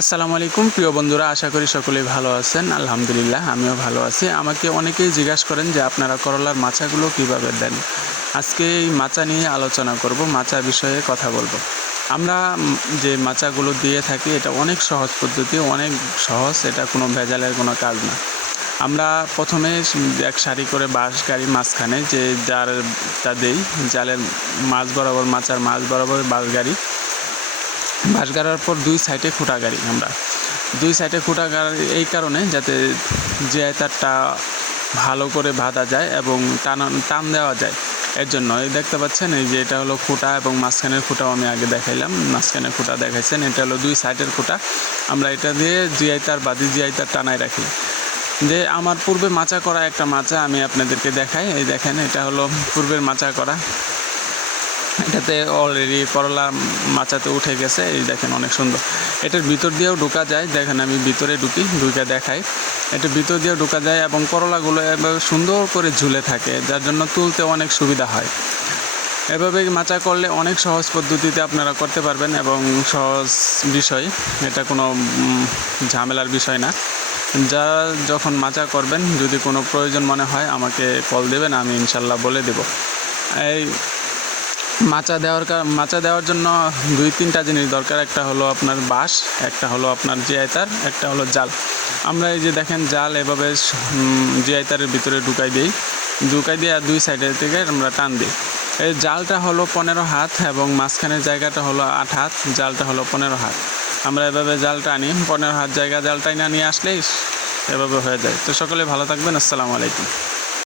আসসালামু আলাইকুম প্রিয় বন্ধুরা, আশা করি সকলেই ভালো আছেন। আলহামদুলিল্লাহ আমিও ভালো আছি। আমাকে অনেকেই জিজ্ঞাসা করেন যে আপনারা করলার মাচাগুলো কিভাবে দেন। আজকে এই মাচা নিয়ে আলোচনা করব, মাচা বিষয়ে কথা বলবো। আমরা যে মাচাগুলো দিয়ে থাকি এটা অনেক সহজ পদ্ধতি, অনেক সহজ, এটা কোনো ভেজালের কোনো কাজ না। আমরা প্রথমে এক সারি করে বাঁশ গাড়ি মাঝখানে যে জালটা দেই, জালের মাছ বরাবর, মাচার মাছ বরাবর বাঁশ গাড়ার পর দুই সাইডে খুঁটা গাড়ি। আমরা দুই সাইডে খুঁটা গাড়ি এই কারণে যাতে জিআই তারটা ভালো করে বাঁধা যায় এবং টান দেওয়া যায়। এর জন্য এই দেখতে পাচ্ছেন, এই যে এটা হলো খুঁটা এবং মাঝখানের খুঁটাও আমি আগে দেখাইলাম, মাঝখানের খুঁটা দেখাইছেন, এটা হলো দুই সাইডের খুঁটা। আমরা এটা দিয়ে জিআই তার বাঁধি, জিআই তার টানায় রাখি। যে আমার পূর্বে মাচা করা একটা মাচা আমি আপনাদেরকে দেখাই। এই দেখেন, এটা হলো পূর্বের মাচা করা। এটাতে অলরেডি করলা মাচাতে উঠে গেছে। এই দেখেন অনেক সুন্দর, এটার ভিতর দিয়েও ঢোকা যায়। দেখেন আমি ভিতরে ঢুকে দেখাই। এটার ভিতর দিয়েও ঢোকা যায় এবং করলাগুলো এভাবে সুন্দর করে ঝুলে থাকে, যার জন্য তুলতে অনেক সুবিধা হয়। এভাবে মাচা করলে অনেক সহজ পদ্ধতিতে আপনারা করতে পারবেন এবং সহজ বিষয়, এটা কোনো ঝামেলার বিষয় না। যারা যখন মাচা করবেন, যদি কোনো প্রয়োজন মনে হয় আমাকে কল দেবেন, আমি ইনশাল্লাহ বলে দেব। এই মাচা দেওয়ার জন্য দুই তিনটা জিনিস দরকার। একটা হলো আপনার বাঁশ, একটা হলো আপনার জিআই তার, একটা হলো জাল। আমরা এই যে দেখেন জাল এভাবে জিআই তারের ভিতরে ঢুকাই দিয়ে আর দুই সাইডের থেকে আমরা টান দিই। এই জালটা হলো 15 হাত এবং মাঝখানের জায়গাটা হলো 8 হাত, জালটা হলো 15 হাত। আমরা এভাবে জালটা আনি, 15 হাত জায়গা জালটাই না নিয়ে আসলেই এভাবে হয়ে যায়। তো সকলে ভালো থাকবেন। আসসালামু আলাইকুম।